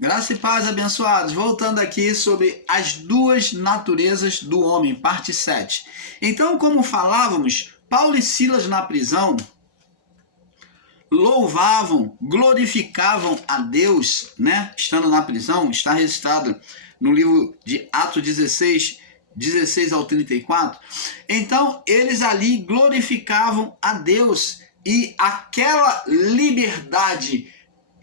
Graça e paz, abençoados. Voltando aqui sobre as duas naturezas do homem, parte 7. Então, como falávamos, Paulo e Silas na prisão louvavam, glorificavam a Deus, né? Estando na prisão, está registrado no livro de Atos 16 ao 34. Então, eles ali glorificavam a Deus e aquela liberdade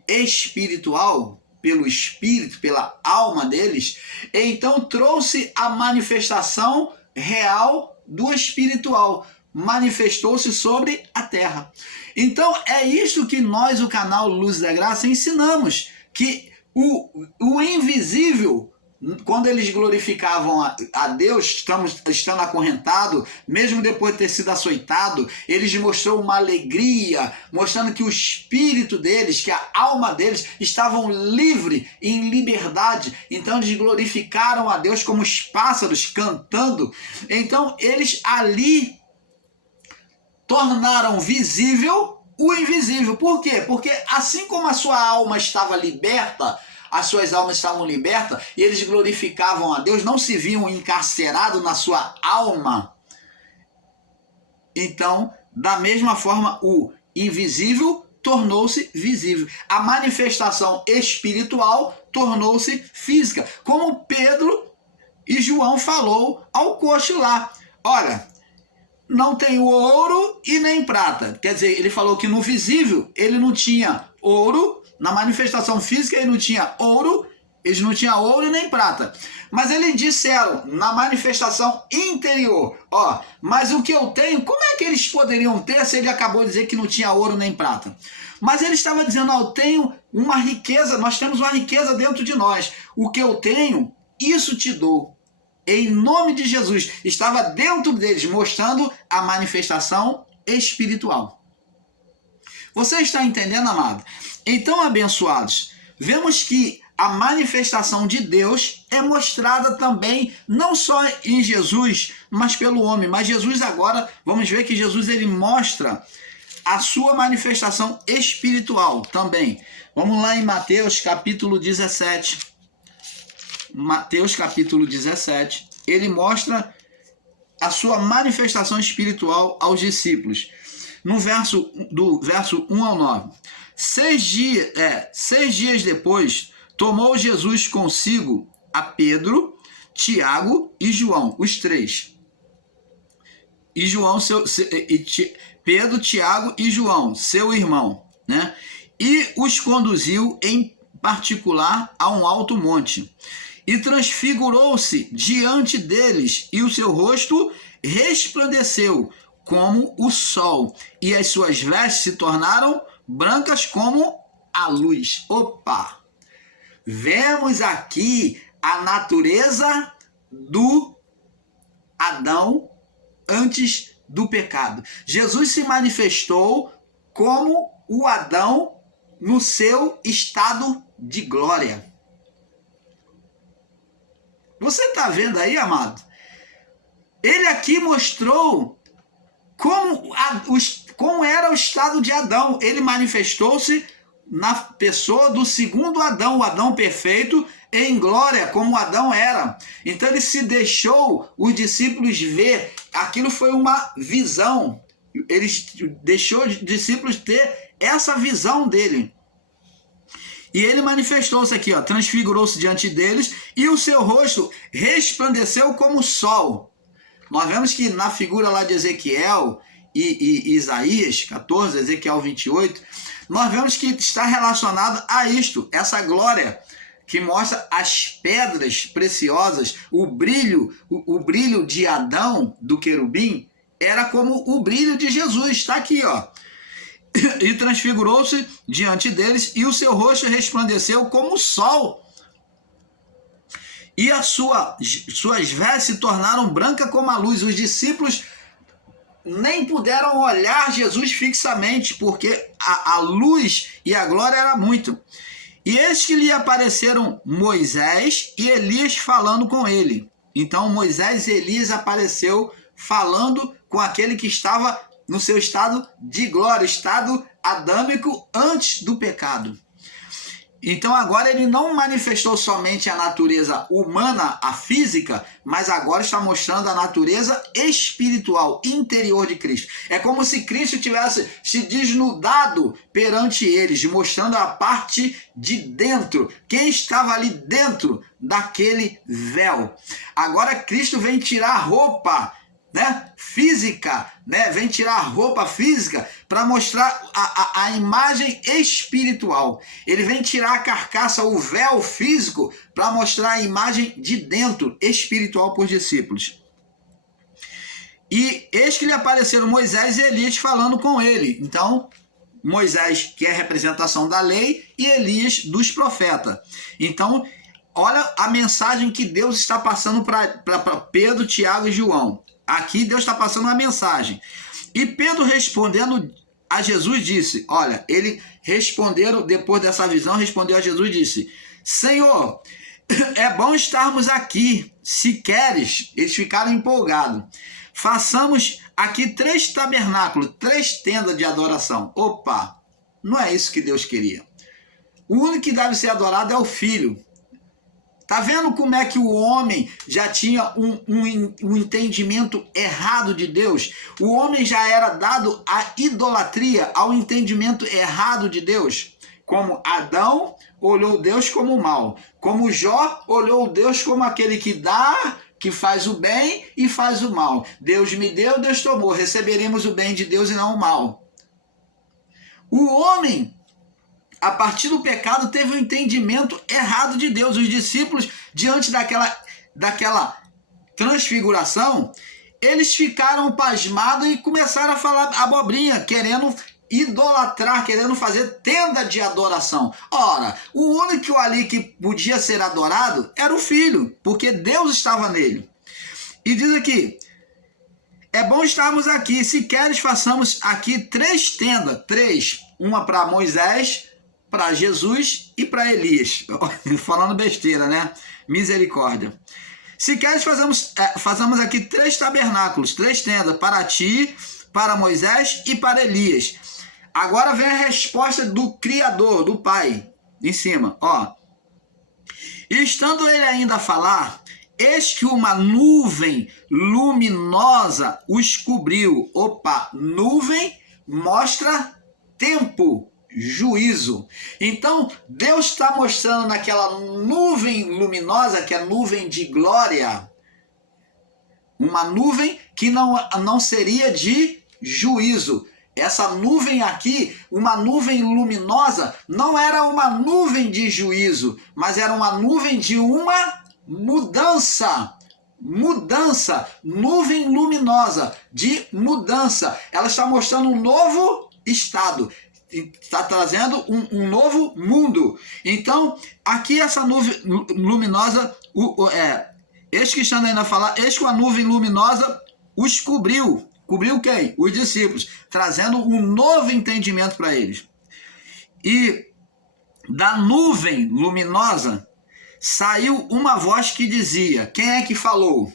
espiritual, pelo espírito, pela alma deles, então trouxe a manifestação real do espiritual, manifestou-se sobre a terra. Então é isso que nós, o canal Luz da Graça, ensinamos, que o invisível, quando eles glorificavam a Deus, estando acorrentado, mesmo depois de ter sido açoitado, eles mostrou uma alegria, mostrando que o espírito deles, que a alma deles estavam livre, em liberdade. Então eles glorificaram a Deus como os pássaros cantando. Então eles ali tornaram visível o invisível. Por quê? Porque assim como a sua alma estava liberta, as suas almas estavam libertas e eles glorificavam a Deus, não se viam encarcerados na sua alma. Então, da mesma forma, o invisível tornou-se visível. A manifestação espiritual tornou-se física. Como Pedro e João falou ao coxo lá. Olha, não tem ouro e nem prata. Quer dizer, ele falou que no visível ele não tinha ouro. Na manifestação física ele não tinha ouro, eles não tinham ouro e nem prata. Mas eles disseram na manifestação interior, ó, mas o que eu tenho, como é que eles poderiam ter se ele acabou de dizer que não tinha ouro nem prata? Mas ele estava dizendo, ó, eu tenho uma riqueza, nós temos uma riqueza dentro de nós. O que eu tenho, isso te dou. Em nome de Jesus, estava dentro deles, mostrando a manifestação espiritual. Você está entendendo, amado? Então, abençoados, vemos que a manifestação de Deus é mostrada também, não só em Jesus, mas pelo homem. Mas Jesus agora, vamos ver que Jesus ele mostra a sua manifestação espiritual também. Vamos lá em Mateus capítulo 17. Mateus capítulo 17, ele mostra a sua manifestação espiritual aos discípulos. No verso 1 ao 9. 6 dias depois, tomou Jesus consigo a Pedro, Tiago e João, os três. E João, Pedro, Tiago e João, seu irmão, né? E os conduziu em particular a um alto monte. E transfigurou-se diante deles, e o seu rosto resplandeceu como o sol, e as suas vestes se tornaram brancas como a luz. Opa! Vemos aqui a natureza do Adão antes do pecado. Jesus se manifestou como o Adão no seu estado de glória. Você está vendo aí, amado? Ele aqui mostrou como era o estado de Adão. Ele manifestou-se na pessoa do segundo Adão, o Adão perfeito, em glória, como Adão era. Então ele se deixou os discípulos ver. Aquilo foi uma visão. Ele deixou os discípulos ter essa visão dele. E ele manifestou-se aqui, ó, transfigurou-se diante deles e o seu rosto resplandeceu como o sol. Nós vemos que na figura lá de Ezequiel e Isaías 14, Ezequiel 28, nós vemos que está relacionado a isto, essa glória que mostra as pedras preciosas, o brilho de Adão, do querubim, era como o brilho de Jesus, está aqui, ó. E transfigurou-se diante deles, e o seu rosto resplandeceu como o sol. E as suas vestes se tornaram brancas como a luz. Os discípulos nem puderam olhar Jesus fixamente, porque a luz e a glória era muito. E eis que lhe apareceram Moisés e Elias falando com ele. Então Moisés e Elias apareceu falando com aquele que estava no seu estado de glória, estado adâmico antes do pecado. Então agora ele não manifestou somente a natureza humana, a física, mas agora está mostrando a natureza espiritual, interior de Cristo. É como se Cristo tivesse se desnudado perante eles, mostrando a parte de dentro, quem estava ali dentro daquele véu. Agora Cristo vem tirar a roupa, né, física, né, vem tirar a roupa física para mostrar a imagem espiritual. Ele vem tirar a carcaça, o véu físico, para mostrar a imagem de dentro, espiritual, por discípulos. E eis que lhe apareceram Moisés e Elias falando com ele. Então, Moisés, que é a representação da lei, e Elias dos profetas. Então, olha a mensagem que Deus está passando para Pedro, Tiago e João. Aqui Deus está passando uma mensagem. E Pedro, respondendo a Jesus, disse, olha, ele responderam, depois dessa visão, respondeu a Jesus e disse, Senhor, é bom estarmos aqui, se queres. Eles ficaram empolgados. Façamos aqui 3 tabernáculos, 3 tendas de adoração. Opa, não é isso que Deus queria. O único que deve ser adorado é o Filho. Tá vendo como é que o homem já tinha um entendimento errado de Deus? O homem já era dado à idolatria, ao entendimento errado de Deus. Como Adão olhou Deus como mal. Como Jó olhou Deus como aquele que dá, que faz o bem e faz o mal. Deus me deu, Deus tomou. Receberemos o bem de Deus e não o mal. O homem, a partir do pecado, teve um entendimento errado de Deus. Os discípulos, diante daquela transfiguração, eles ficaram pasmados e começaram a falar abobrinha, querendo idolatrar, querendo fazer tenda de adoração. Ora, o único ali que podia ser adorado era o Filho, porque Deus estava nele. E diz aqui, é bom estarmos aqui, se queres façamos aqui 3 tendas, 3, uma para Moisés, para Jesus e para Elias. Falando besteira, né? Misericórdia. Se queres, façamos aqui 3 tabernáculos, 3 tendas, para ti, para Moisés e para Elias. Agora vem a resposta do Criador, do Pai, em cima, ó. E estando ele ainda a falar, eis que uma nuvem luminosa os cobriu. Opa, nuvem mostra tempo, juízo. Então, Deus está mostrando naquela nuvem luminosa, que é a nuvem de glória, uma nuvem que não seria de juízo. Essa nuvem aqui, uma nuvem luminosa, não era uma nuvem de juízo, mas era uma nuvem de uma mudança. Mudança, nuvem luminosa de mudança. Ela está mostrando um novo estado. Está trazendo um novo mundo. Então, aqui essa nuvem luminosa, eis que estando ainda a falar, eis que a nuvem luminosa os cobriu. Cobriu quem? Os discípulos, trazendo um novo entendimento para eles. E da nuvem luminosa saiu uma voz que dizia, quem é que falou?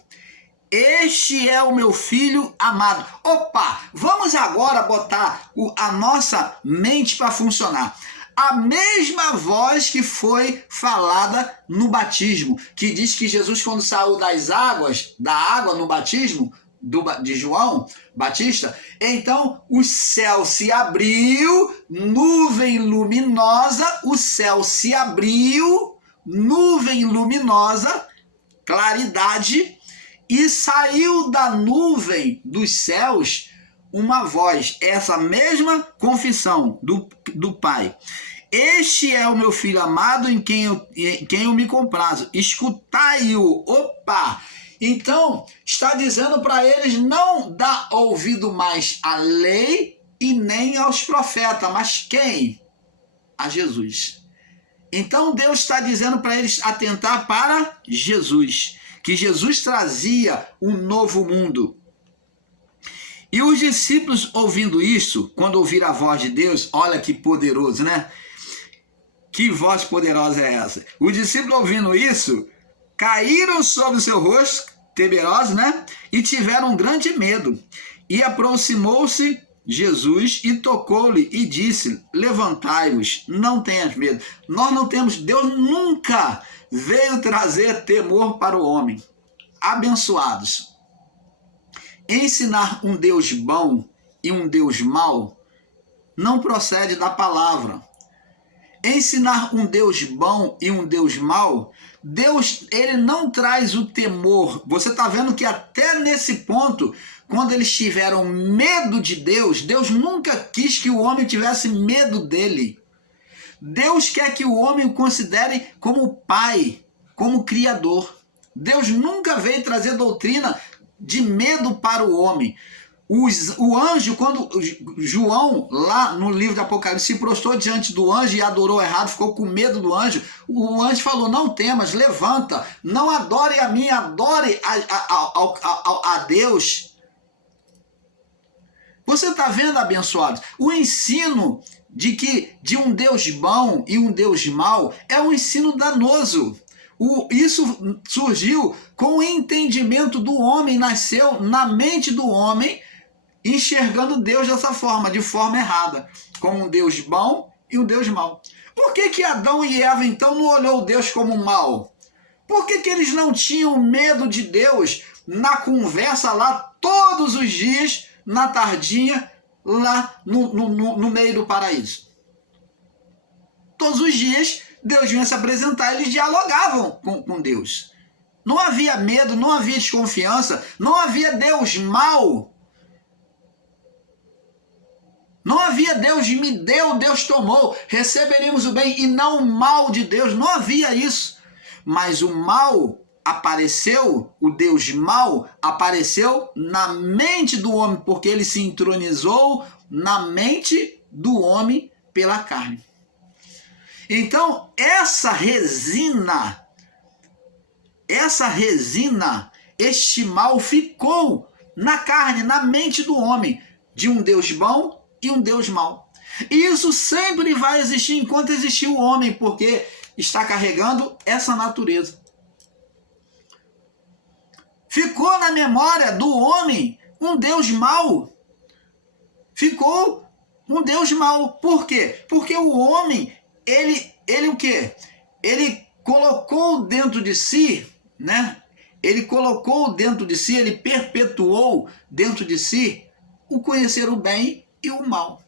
Este é o meu filho amado. Opa, vamos agora botar a nossa mente para funcionar. A mesma voz que foi falada no batismo, que diz que Jesus, quando saiu da água no batismo de João Batista, então o céu se abriu, nuvem luminosa, o céu se abriu, nuvem luminosa, claridade, e saiu da nuvem dos céus uma voz, essa mesma confissão do Pai. Este é o meu filho amado em quem eu me comprazo. Escutai-o. Opa! Então, está dizendo para eles não dar ouvido mais à lei e nem aos profetas, mas quem? A Jesus. Então, Deus está dizendo para eles atentar para Jesus, que Jesus trazia um novo mundo. E os discípulos, ouvindo isso, quando ouviram a voz de Deus, olha que poderoso, né? Que voz poderosa é essa? Os discípulos, ouvindo isso, caíram sobre o seu rosto, temerosos, né? E tiveram um grande medo. E aproximou-se Jesus e tocou-lhe e disse: levantai-vos, não tenhas medo. Nós não temos, Deus nunca veio trazer temor para o homem. Abençoados. Ensinar um Deus bom e um Deus mau não procede da palavra. Ensinar um Deus bom e um Deus mau, Deus, ele não traz o temor. Você está vendo que até nesse ponto, quando eles tiveram medo de Deus, Deus nunca quis que o homem tivesse medo dele. Deus quer que o homem o considere como pai, como criador. Deus nunca veio trazer doutrina de medo para o homem. O anjo, quando João, lá no livro do Apocalipse, se prostrou diante do anjo e adorou errado, ficou com medo do anjo, o anjo falou: não temas, levanta, não adore a mim, adore a Deus. Você está vendo, abençoados? O ensino de um Deus bom e um Deus mau é um ensino danoso. Isso surgiu com o entendimento do homem, nasceu na mente do homem, enxergando Deus dessa forma, de forma errada, como um Deus bom e um Deus mau. Por que Adão e Eva então não olhou Deus como mau? Por que eles não tinham medo de Deus na conversa lá todos os dias, na tardinha, lá no meio do paraíso? Todos os dias Deus vinha se apresentar, eles dialogavam com Deus. Não havia medo, não havia desconfiança, não havia Deus mau. Não havia Deus me deu, Deus tomou, receberemos o bem e não o mal de Deus. Não havia isso. Mas o mal apareceu, o Deus mau apareceu na mente do homem, porque ele se entronizou na mente do homem pela carne. Então, essa resina, este mal ficou na carne, na mente do homem, de um Deus bom e um Deus mau. E isso sempre vai existir enquanto existir o homem, porque está carregando essa natureza. Ficou na memória do homem um Deus mau. Ficou um Deus mau. Por quê? Porque o homem, ele o quê? Ele colocou dentro de si, né? Ele colocou dentro de si, ele perpetuou dentro de si o conhecer o bem e o mal.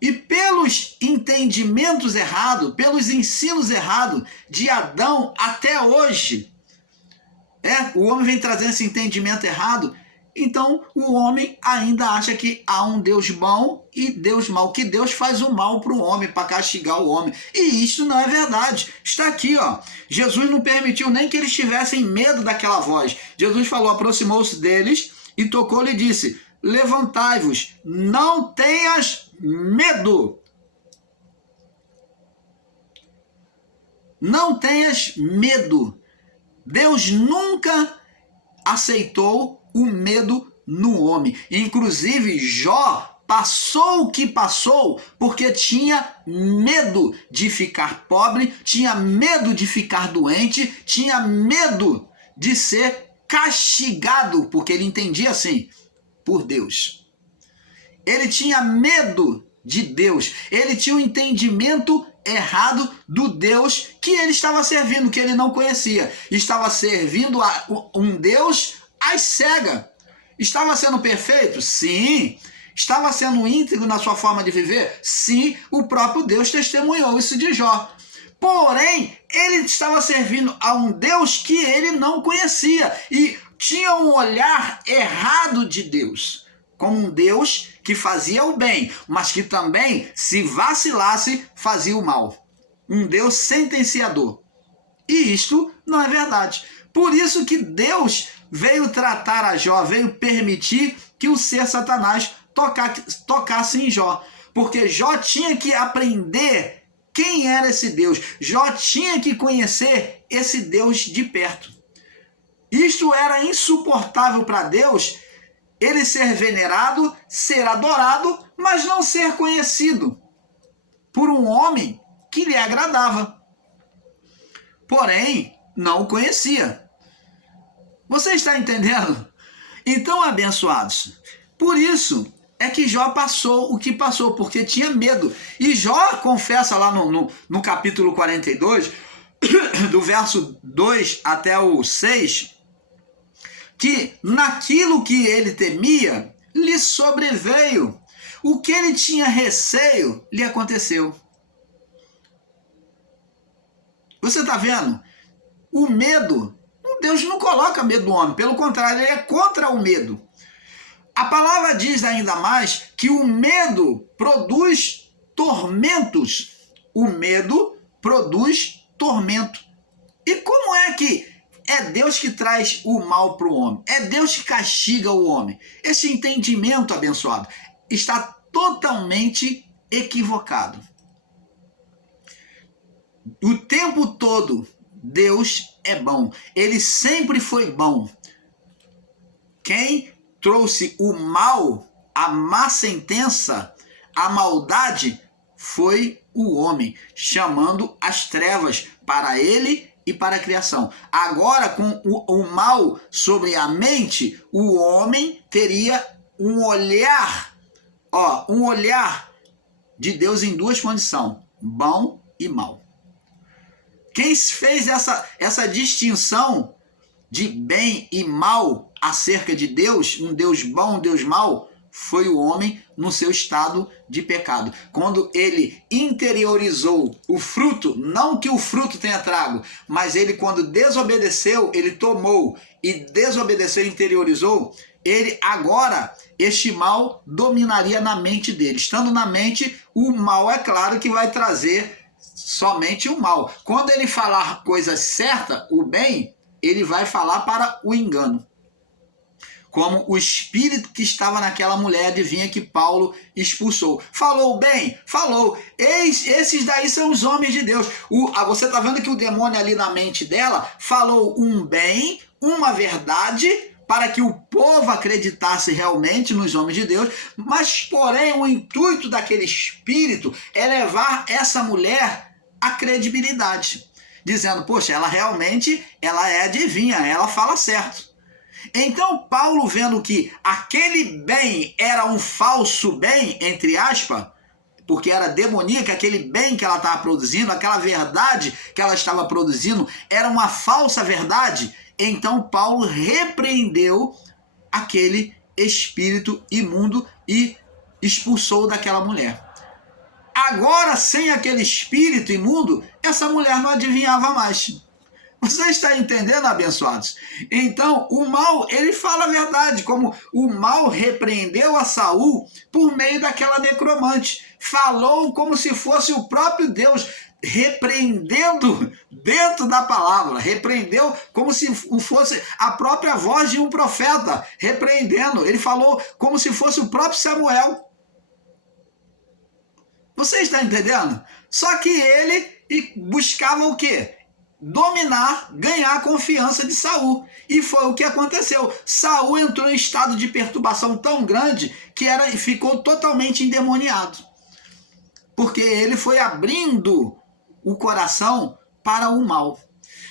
E pelos entendimentos errados, pelos ensinos errados de Adão até hoje, o homem vem trazendo esse entendimento errado, então o homem ainda acha que há um Deus bom e Deus mau, que Deus faz o mal para o homem, para castigar o homem. E isso não é verdade. Está aqui, ó. Jesus não permitiu nem que eles tivessem medo daquela voz. Jesus falou, aproximou-se deles e tocou-lhe e disse: levantai-vos, não tenhas medo. Não tenhas medo. Deus nunca aceitou o medo no homem. Inclusive, Jó passou o que passou porque tinha medo de ficar pobre, tinha medo de ficar doente, tinha medo de ser castigado, porque ele entendia assim, por Deus. Ele tinha medo de Deus, ele tinha um entendimento errado do Deus que ele estava servindo, que ele não conhecia. Estava servindo a um Deus às cegas. Estava sendo perfeito? Sim. Estava sendo íntegro na sua forma de viver? Sim. O próprio Deus testemunhou isso de Jó. Porém, ele estava servindo a um Deus que ele não conhecia e tinha um olhar errado de Deus, como um Deus que fazia o bem, mas que também, se vacilasse, fazia o mal. Um Deus sentenciador. E isto não é verdade. Por isso que Deus veio tratar a Jó, veio permitir que o ser Satanás tocasse em Jó. Porque Jó tinha que aprender quem era esse Deus. Jó tinha que conhecer esse Deus de perto. Isto era insuportável para Deus, ele ser venerado, ser adorado, mas não ser conhecido por um homem que lhe agradava. Porém, não o conhecia. Você está entendendo? Então, abençoados, por isso é que Jó passou o que passou, porque tinha medo. E Jó confessa lá no capítulo 42, do verso 2 até o 6, que naquilo que ele temia, lhe sobreveio. O que ele tinha receio, lhe aconteceu. Você está vendo? O medo, Deus não coloca medo no homem, pelo contrário, ele é contra o medo. A palavra diz ainda mais que o medo produz tormentos. O medo produz tormento. E como é que é Deus que traz o mal para o homem? É Deus que castiga o homem? Esse entendimento, abençoado, está totalmente equivocado. O tempo todo, Deus é bom. Ele sempre foi bom. Quem trouxe o mal, a má sentença, a maldade, foi o homem, chamando as trevas para ele e para a criação. Agora, com o mal sobre a mente, o homem teria um olhar de Deus em duas condições, bom e mal. Quem fez essa distinção de bem e mal acerca de Deus, um Deus bom, um Deus mau, foi o homem no seu estado de pecado. Quando ele interiorizou o fruto, não que o fruto tenha trago, mas ele quando desobedeceu, ele tomou e desobedeceu, interiorizou, ele agora, este mal dominaria na mente dele. Estando na mente, o mal é claro que vai trazer somente o mal. Quando ele falar coisa certa, o bem, ele vai falar para o engano. Como o espírito que estava naquela mulher, adivinha, que Paulo expulsou. Falou bem? Falou. Esses daí são os homens de Deus. Você está vendo que o demônio ali na mente dela falou um bem, uma verdade, para que o povo acreditasse realmente nos homens de Deus, mas, porém, o intuito daquele espírito é levar essa mulher à credibilidade, dizendo, poxa, ela realmente é adivinha, ela fala certo. Então, Paulo, vendo que aquele bem era um falso bem, entre aspas, porque era demoníaco, aquele bem que ela estava produzindo, aquela verdade que ela estava produzindo, era uma falsa verdade, então Paulo repreendeu aquele espírito imundo e expulsou daquela mulher. Agora, sem aquele espírito imundo, essa mulher não adivinhava mais. Você está entendendo, abençoados? Então, o mal, ele fala a verdade, como o mal repreendeu a Saul por meio daquela necromante. Falou como se fosse o próprio Deus, repreendendo dentro da palavra. Repreendeu como se fosse a própria voz de um profeta, repreendendo. Ele falou como se fosse o próprio Samuel. Você está entendendo? Só que ele buscava o quê? Dominar, ganhar a confiança de Saul. E foi o que aconteceu. Saul entrou em estado de perturbação tão grande que ficou totalmente endemoniado. Porque ele foi abrindo o coração para o mal.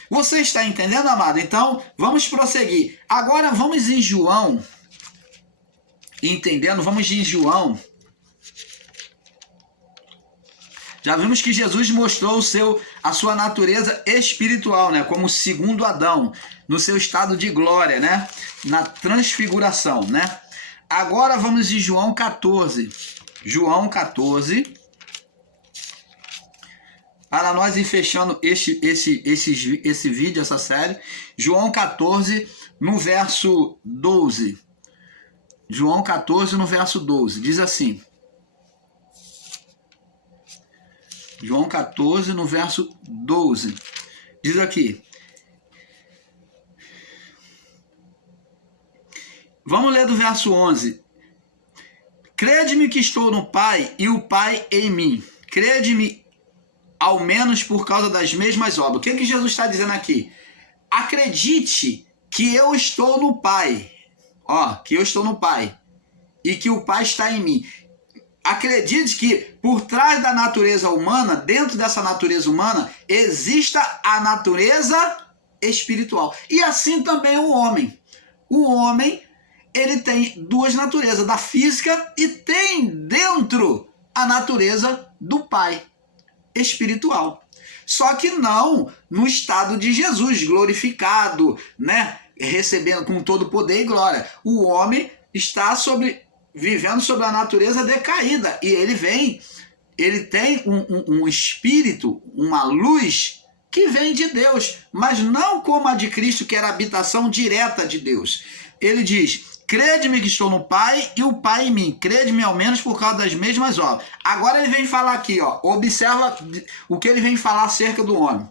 Você está entendendo, amado? Então, vamos prosseguir. Agora vamos em João. Entendendo? Vamos em João. Já vimos que Jesus mostrou a sua natureza espiritual, né? Como segundo Adão, no seu estado de glória, né? Na transfiguração, né? Agora vamos em João 14. João 14. Para nós ir fechando esse vídeo, essa série. João 14, no verso 12. João 14, no verso 12. Diz assim. João 14, no verso 12. Diz aqui. Vamos ler do verso 11. Crede-me que estou no Pai e o Pai em mim. Crede-me ao menos por causa das mesmas obras. O que Jesus está dizendo aqui? Acredite que eu estou no Pai. Que eu estou no Pai. E que o Pai está em mim. Acredite que por trás da natureza humana, dentro dessa natureza humana, exista a natureza espiritual. E assim também o homem. O homem, ele tem duas naturezas, da física e tem dentro a natureza do Pai espiritual. Só que não no estado de Jesus, glorificado, né? Recebendo com todo poder e glória. O homem está vivendo sobre a natureza decaída. E ele tem um espírito, uma luz que vem de Deus, mas não como a de Cristo, que era a habitação direta de Deus. Ele diz: crede-me que estou no Pai e o Pai em mim. Crede-me ao menos por causa das mesmas obras. Agora ele vem falar aqui, ó. Observa o que ele vem falar acerca do homem.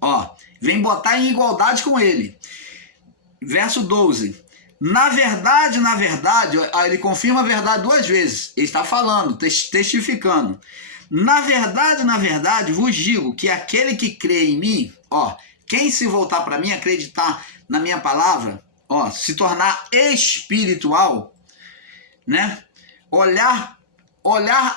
Ó, vem botar em igualdade com ele. Verso 12. Na verdade, ele confirma a verdade duas vezes. Ele está falando, testificando. Na verdade, vos digo que aquele que crê em mim, ó, quem se voltar para mim, acreditar na minha palavra, ó, se tornar espiritual, né? Olhar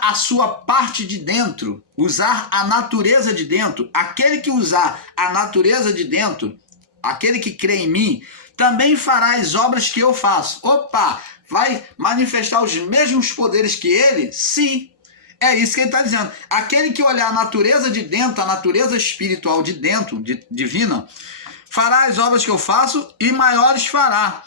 a sua parte de dentro, usar a natureza de dentro. Aquele que usar a natureza de dentro, aquele que crê em mim, também fará as obras que eu faço. Opa, vai manifestar os mesmos poderes que ele? Sim. É isso que ele está dizendo. Aquele que olhar a natureza de dentro, a natureza espiritual de dentro, divina, fará as obras que eu faço e maiores fará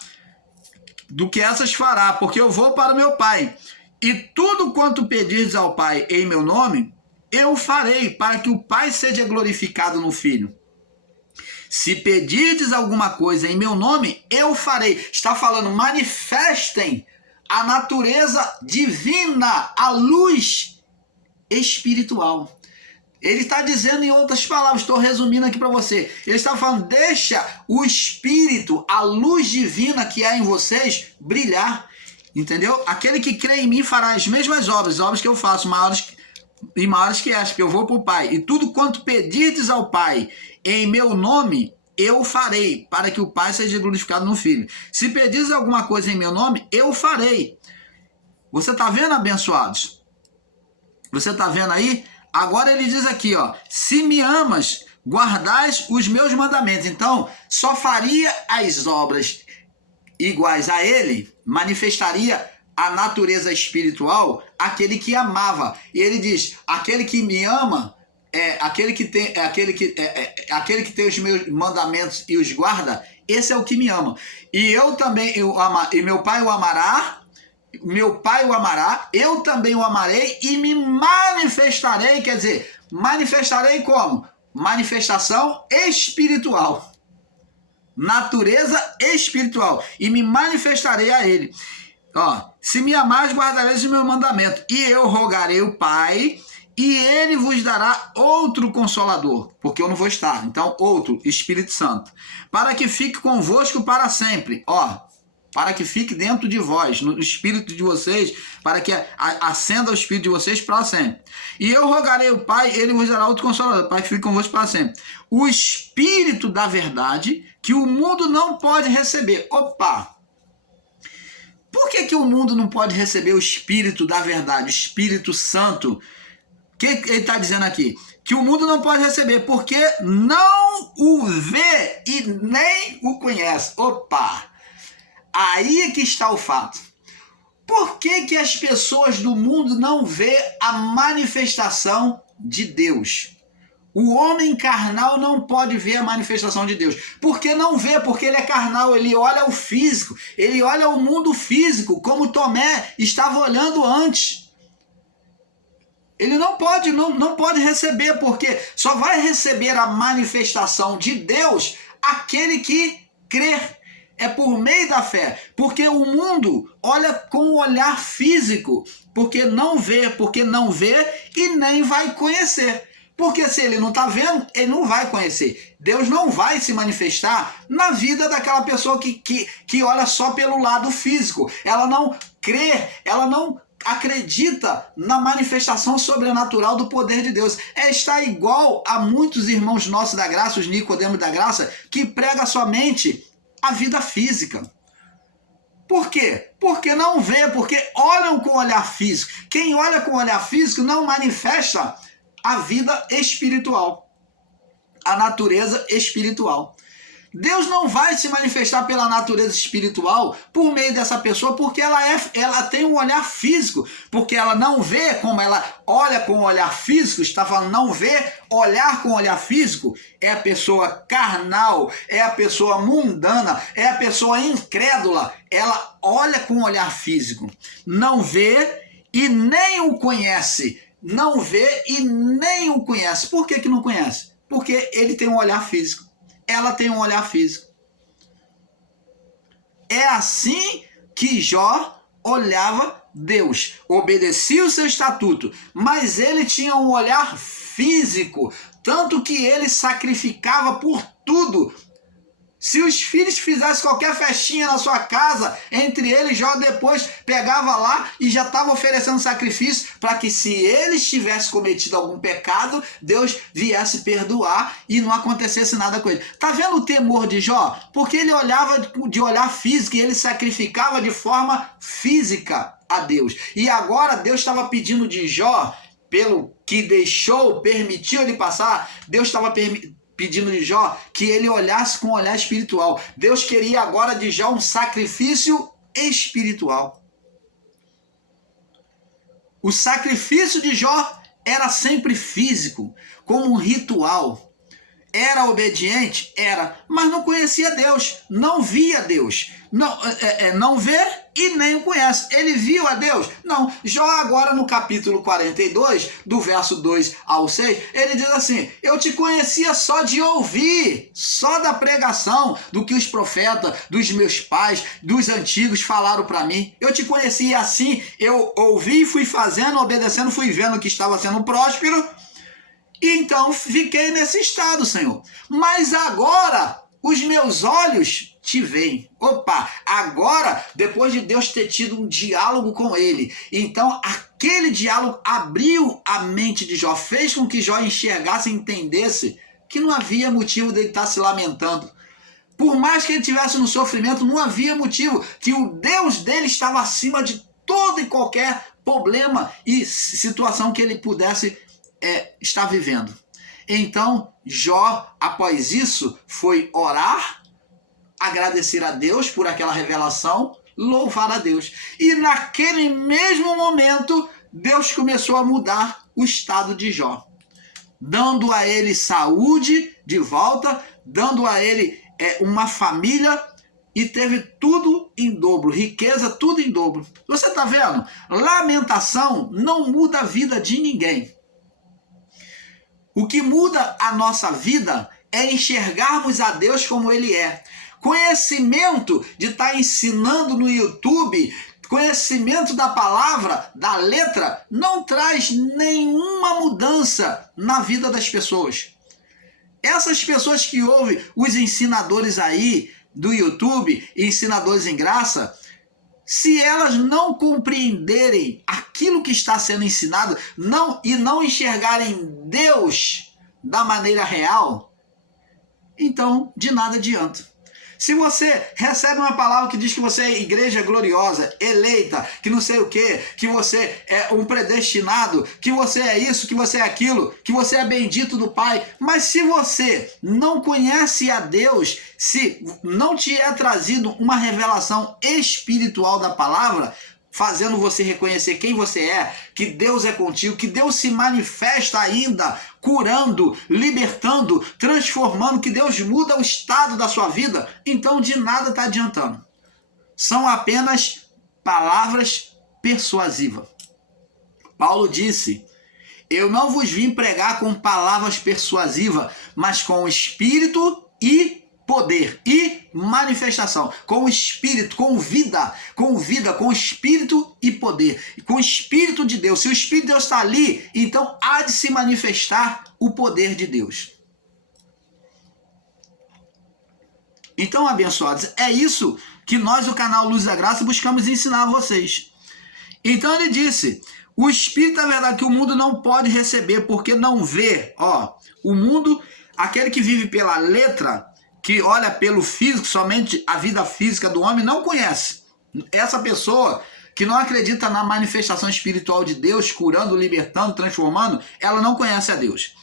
do que essas fará, porque eu vou para o meu Pai. E tudo quanto pedirdes ao Pai em meu nome, eu farei, para que o Pai seja glorificado no Filho. Se pedirdes alguma coisa em meu nome, eu farei. Está falando, manifestem a natureza divina, a luz espiritual. Ele está dizendo em outras palavras, estou resumindo aqui para você. Ele está falando, deixa o Espírito, a luz divina que há em vocês, brilhar. Entendeu? Aquele que crê em mim fará as mesmas obras que eu faço, maiores que estas, porque eu vou para o Pai. E tudo quanto pedirdes ao Pai em meu nome, eu farei, para que o Pai seja glorificado no Filho. Se pedirdes alguma coisa em meu nome, eu farei. Você está vendo, abençoados? Você está vendo aí? Agora ele diz aqui, ó, se me amas, guardais os meus mandamentos. Então, só faria as obras iguais a ele, manifestaria a natureza espiritual, aquele que amava. E ele diz, aquele que me ama, aquele que tem os meus mandamentos e os guarda, esse é o que me ama. E eu também, e meu Pai o amará, eu também o amarei e me manifestarei, quer dizer, manifestarei como? Manifestação espiritual. Natureza espiritual. E me manifestarei a ele. Ó, se me amares, guardareis o meu mandamento. E eu rogarei o Pai, e ele vos dará outro Consolador, porque eu não vou estar. Então, outro, Espírito Santo, para que fique convosco para sempre. Ó, para que fique dentro de vós, no espírito de vocês, para que acenda o espírito de vocês para sempre. E eu rogarei o Pai, ele vos dará outro Consolador, para que fique convosco para sempre. O Espírito da verdade, que o mundo não pode receber. Opa! Por que o mundo não pode receber o Espírito da verdade, o Espírito Santo? O que ele está dizendo aqui? Que o mundo não pode receber, porque não o vê e nem o conhece. Opa! Aí é que está o fato. Por que as pessoas do mundo não vê a manifestação de Deus? O homem carnal não pode ver a manifestação de Deus. Por que não vê? Porque ele é carnal, ele olha o físico, ele olha o mundo físico, como Tomé estava olhando antes. Ele não pode receber, porque só vai receber a manifestação de Deus aquele que crê. É por meio da fé, porque o mundo olha com o olhar físico, porque não vê e nem vai conhecer. Porque se ele não está vendo, ele não vai conhecer. Deus não vai se manifestar na vida daquela pessoa que olha só pelo lado físico. Ela não crê, ela não acredita na manifestação sobrenatural do poder de Deus. Está igual a muitos irmãos nossos da graça, os Nicodemos da graça, que prega somente a vida física. Por quê? Porque não vê, porque olham com o olhar físico. Quem olha com o olhar físico não manifesta a vida espiritual, a natureza espiritual. Deus não vai se manifestar pela natureza espiritual por meio dessa pessoa, porque ela tem um olhar físico, porque ela não vê como ela olha com o olhar físico, está falando não vê, olhar com o olhar físico, é a pessoa carnal, é a pessoa mundana, é a pessoa incrédula, ela olha com o olhar físico, não vê e nem o conhece, não vê e nem o conhece. Por que não conhece? Porque ele tem um olhar físico. Ela tem um olhar físico. É assim que Jó olhava Deus, obedecia o seu estatuto, mas ele tinha um olhar físico, tanto que ele sacrificava por tudo. Se os filhos fizessem qualquer festinha na sua casa, entre eles, Jó depois pegava lá e já estava oferecendo sacrifício para que, se eles tivessem cometido algum pecado, Deus viesse perdoar e não acontecesse nada com ele. Tá vendo o temor de Jó? Porque ele olhava de olhar físico e ele sacrificava de forma física a Deus. E agora Deus estava pedindo de Jó, pelo que permitiu ele passar, Deus estava pedindo de Jó que ele olhasse com um olhar espiritual. Deus queria agora de Jó um sacrifício espiritual. O sacrifício de Jó era sempre físico, como um ritual. Era obediente? Era, mas não conhecia Deus, não via Deus. Não vê e nem o conhece. Ele viu a Deus? Não. Jó agora no capítulo 42, do verso 2 ao 6, ele diz assim: eu te conhecia só de ouvir, só da pregação, do que os profetas, dos meus pais, dos antigos falaram para mim. Eu te conhecia assim, eu ouvi e fui fazendo, obedecendo, fui vendo que estava sendo próspero. E então fiquei nesse estado, Senhor. Mas agora os meus olhos te veem. Opa, agora, depois de Deus ter tido um diálogo com ele, então aquele diálogo abriu a mente de Jó, fez com que Jó enxergasse e entendesse que não havia motivo dele estar se lamentando. Por mais que ele estivesse no sofrimento, não havia motivo, que o Deus dele estava acima de todo e qualquer problema e situação que ele pudesse está vivendo. Então Jó, após isso, foi orar, agradecer a Deus por aquela revelação, louvar a Deus. E naquele mesmo momento, Deus começou a mudar o estado de Jó, dando a ele saúde de volta, dando a ele uma família, e teve tudo em dobro, riqueza, tudo em dobro. Você está vendo? Lamentação não muda a vida de ninguém. O que muda a nossa vida é enxergarmos a Deus como Ele é. Conhecimento de estar ensinando no YouTube, conhecimento da palavra, da letra, não traz nenhuma mudança na vida das pessoas. Essas pessoas que ouvem os ensinadores aí do YouTube, ensinadores em graça, se elas não compreenderem aquilo que está sendo ensinado e não enxergarem Deus da maneira real, então de nada adianta. Se você recebe uma palavra que diz que você é igreja gloriosa, eleita, que não sei o quê, que você é um predestinado, que você é isso, que você é aquilo, que você é bendito do Pai, mas se você não conhece a Deus, se não te é trazido uma revelação espiritual da palavra, fazendo você reconhecer quem você é, que Deus é contigo, que Deus se manifesta ainda, curando, libertando, transformando, que Deus muda o estado da sua vida, então de nada está adiantando. São apenas palavras persuasivas. Paulo disse: eu não vos vim pregar com palavras persuasivas, mas com espírito e poder e manifestação, com o espírito, com vida, com espírito e poder, com o espírito de Deus. Se o espírito de Deus está ali, então há de se manifestar o poder de Deus. Então, abençoados, é isso que nós, o canal Luz da Graça, buscamos ensinar a vocês. Então ele disse: o espírito da verdade que o mundo não pode receber, porque não vê. O mundo, aquele que vive pela letra, que olha pelo físico, somente a vida física do homem, não conhece. Essa pessoa que não acredita na manifestação espiritual de Deus, curando, libertando, transformando, ela não conhece a Deus.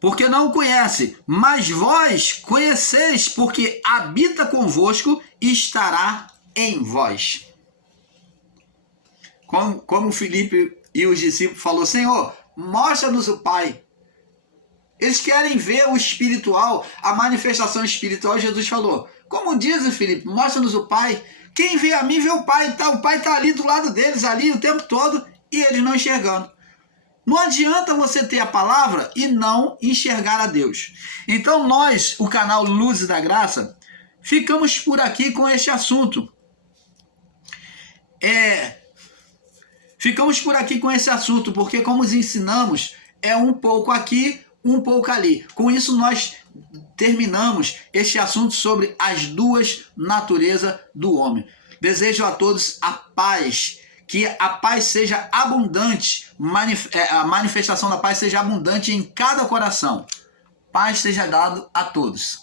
porque não o conhece, mas vós conheceis, porque habita convosco e estará em vós. Como Filipe e os discípulos falou, Senhor, mostra-nos o Pai. Eles querem ver o espiritual, a manifestação espiritual. Jesus falou, como diz o Filipe, mostra-nos o Pai. Quem vê a mim vê o Pai, tá? O Pai está ali do lado deles, ali o tempo todo, e eles não enxergando. Não adianta você ter a palavra e não enxergar a Deus. Então nós, o canal Luzes da Graça, ficamos por aqui com este assunto. Ficamos por aqui com esse assunto, porque como os ensinamos, é um pouco aqui, um pouco ali. Com isso nós terminamos este assunto sobre as duas naturezas do homem. Desejo a todos a paz, que a paz seja abundante, a manifestação da paz seja abundante em cada coração. Paz seja dado a todos.